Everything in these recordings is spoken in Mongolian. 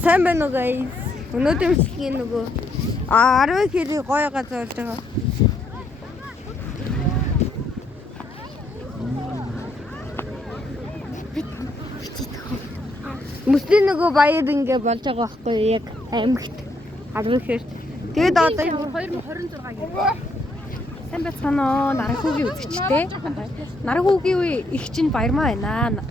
Сайн байна уу guys? Өнөөдөр шиг нөгөө 10 кг гоё газар болж байгаа. Мөслийн нөгөө баяр ингээ болж байгаа байхгүй яг аймагт 10 кг. Тэгээд одоо 2026 гэх. Сайн байцгаана уу? Нарахуугийн үзэгчтэй. Нарахуугийн их чинь баярмаа байна.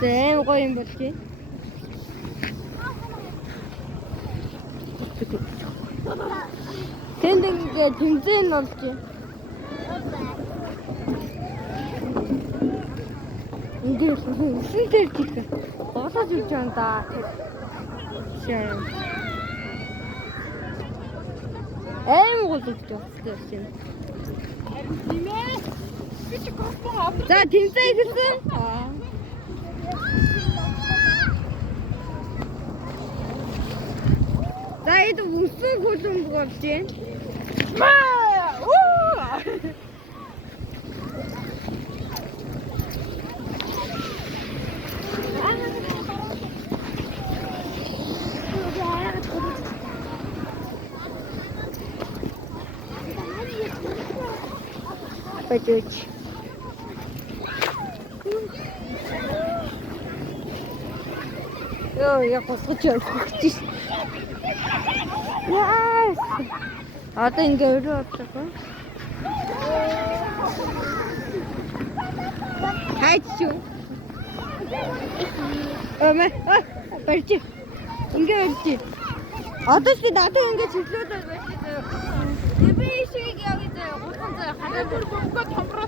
Тэм гоё юм болж байна. Тэнд ингээ тэмцээн болж байна. Ингээ үсэнтэй тийх. Болоод явж байгаа да. Тэр. Эм голдож байна. За тэмцээ гэсэн. За это үсэг хөлөнд болж байна. Пойдёте. Я хочу хочешь. Яс. А ты не говоришь такое? Хочу. Пойди. Ингеорти. А то что надо инге чиглээд байна. Тэвэ шиг явж байгаа. Гурван цай хадаа бүргөө томроо.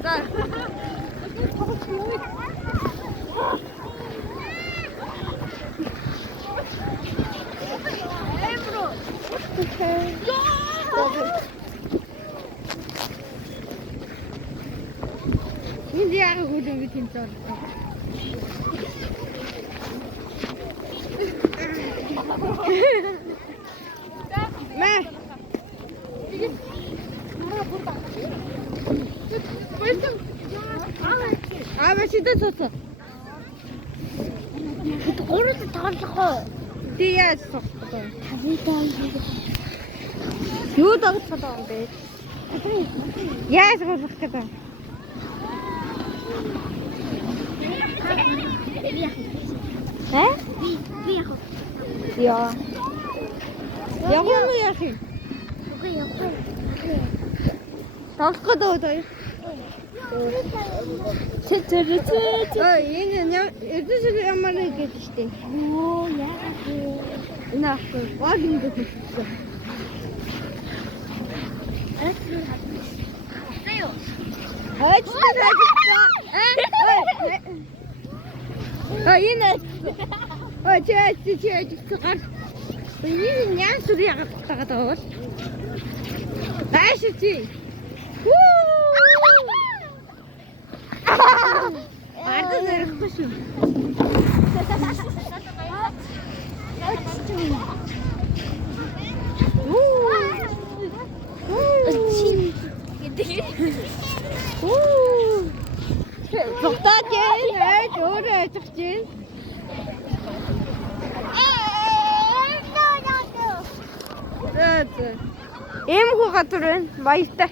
Hindi ako hudong bitin to. Ma. Сюда тут. Орос таалах. Тийяс. Юу дагч байгаа юм бэ? Яаж болох гэдэг. Би яг. Яа. Яг юм яах юм? Тавх гэдэг. Энэ эдгээр ямар нэг гэдэг чинь. Оо яа. Нах. Ваг ингэ хэлсэн. Энэ гар. Энэ нян сүр ягаад тагаад байгаа бол. Дааш чи. Арда зэрэггүй шүү. Зогтаад яа өөрөө ажиж чинь. Эм хүү газар байна. Баяртай.